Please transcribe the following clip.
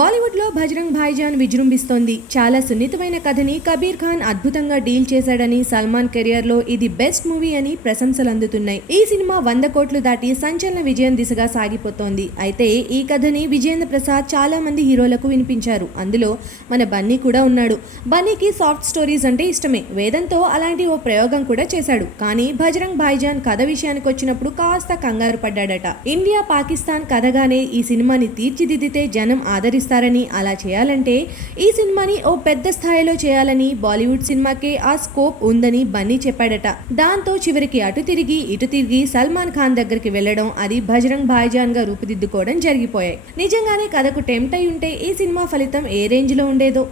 బాలీవుడ్ లో బజరంగ్ భాయిజాన్ విజృంభిస్తోంది. చాలా సున్నితమైన కథని కబీర్ ఖాన్ అద్భుతంగా డీల్ చేశాడని, సల్మాన్ కెరియర్ లో ఇది బెస్ట్ మూవీ అని ప్రశంసలు అందుతున్నాయి. ఈ సినిమా 100 కోట్లు దాటి సంచలన విజయం దిశగా సాగిపోతోంది. అయితే ఈ కథని విజేంద్ర ప్రసాద్ చాలా మంది హీరోలకు వినిపించారు. అందులో మన బన్నీ కూడా ఉన్నాడు. బన్నీకి సాఫ్ట్ స్టోరీస్ అంటే ఇష్టమే. వేదంతో అలాంటి ఓ ప్రయోగం కూడా చేశాడు. కానీ బజరంగ్ భాయిజాన్ కథ విషయానికి వచ్చినప్పుడు కాస్త కంగారు పడ్డాడట. ఇండియా పాకిస్తాన్ కథగానే ఈ సినిమాని తీర్చిదిద్దితే జనం ఆదరిస్తారని, అలా చేయాలంటే ఈ సినిమాని ఓ పెద్ద స్థాయిలో చేయాలని, బాలీవుడ్ సినిమాకే ఆ స్కోప్ ఉందని బన్నీ చెప్పాడట. దాంతో చివరికి అటు తిరిగి ఇటు తిరిగి సల్మాన్ ఖాన్ దగ్గరికి వెళ్లడం, అది బజరంగ్ భాయిజాన్ గా రూపుదిద్దుకోవడం జరిగిపోయాయి. నిజంగానే కథకు టెంప్ట్ అయి ఉంటే ఈ సినిమా ఫలితం ఏ రేంజ్ లో ఉండేదో.